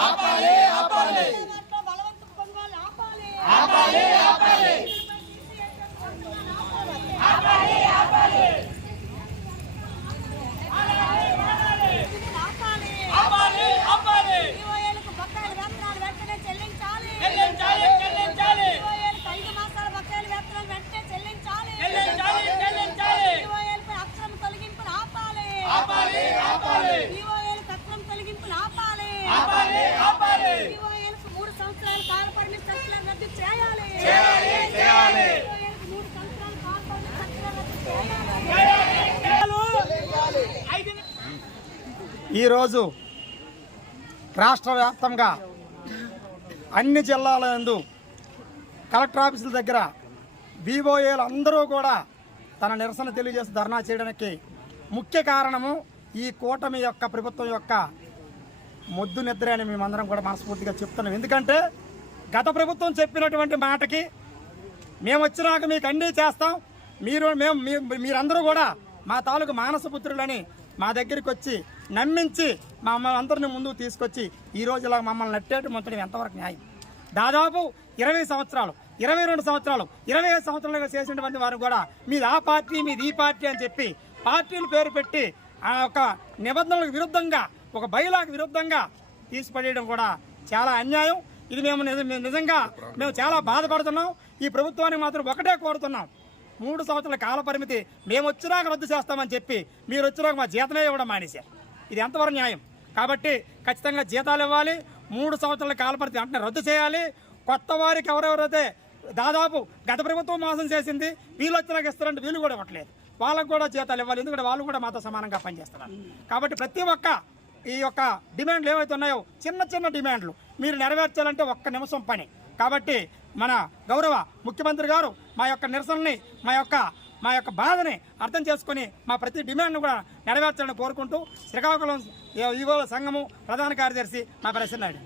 ఆపాలి ఆపాలి ఈరోజు రాష్ట్ర వ్యాప్తంగా అన్ని జిల్లాల ఎందు కలెక్టర్ ఆఫీసుల దగ్గర బీఓఏలు అందరూ కూడా తన నిరసన తెలియజేసి ధర్నా చేయడానికి ముఖ్య కారణము ఈ కూటమి యొక్క ప్రభుత్వం యొక్క మొద్దు నిద్ర అని మేమందరం కూడా మనస్ఫూర్తిగా చెప్తున్నాం. ఎందుకంటే గత ప్రభుత్వం చెప్పినటువంటి మాటకి మేము వచ్చినాక మీకు అన్నీ చేస్తాం. మీరు మేము మీ- మీరందరూ కూడా మా తాలూకు మానసపుత్రులని మా దగ్గరికి వచ్చి నమ్మించి మమ్మల్ని అందరిని ముందుకు తీసుకొచ్చి ఈ ఇలా మమ్మల్ని నట్టేటు మొత్తడం ఎంతవరకు న్యాయం? దాదాపు ఇరవై సంవత్సరాలు ఇరవై రెండు సంవత్సరాలు ఇరవై ఐదు సంవత్సరాలుగా చేసినటువంటి వారు కూడా మీది ఆ పార్టీ మీది ఈ పార్టీ అని చెప్పి పార్టీలు పేరు పెట్టి ఆ యొక్క నిబంధనలకు విరుద్ధంగా ఒక బయలాకు విరుద్ధంగా తీసిపడేయడం కూడా చాలా అన్యాయం. ఇది మేము మేము నిజంగా మేము చాలా బాధపడుతున్నాం. ఈ ప్రభుత్వానికి మాత్రం ఒకటే కోరుతున్నాం. మూడు సంవత్సరాల కాల పరిమితి మేము వచ్చినాక రద్దు చేస్తామని చెప్పి మీరు వచ్చినాక మా జీతమే ఇవ్వడం మానేశారు. ఇది ఎంతవరకు న్యాయం? కాబట్టి ఖచ్చితంగా జీతాలు ఇవ్వాలి మూడు సంవత్సరాల కాల పరిమితి వెంటనే రద్దు చేయాలి. కొత్త వారికి ఎవరెవరైతే దాదాపు గత ప్రభుత్వం మోసం చేసింది వీళ్ళు వచ్చినాక ఇస్తారంటే వీళ్ళు కూడా ఇవ్వట్లేదు. వాళ్ళకు కూడా జీతాలు ఇవ్వాలి ఎందుకంటే వాళ్ళు కూడా మాతో సమానంగా పనిచేస్తున్నారు. కాబట్టి ప్రతి ఒక్క ఈ యొక్క డిమాండ్లు ఏవైతే ఉన్నాయో చిన్న చిన్న డిమాండ్లు మీరు నెరవేర్చాలంటే ఒక్క నిమిషం పని. కాబట్టి మన గౌరవ ముఖ్యమంత్రి గారు మా యొక్క నిరసనని మా యొక్క మా యొక్క బాధని అర్థం చేసుకొని మా ప్రతి డిమాండ్ను కూడా నెరవేర్చాలని కోరుకుంటూ శ్రీకాకుళం ఈవోల సంఘము ప్రధాన కార్యదర్శి మా ప్రసన్నాడు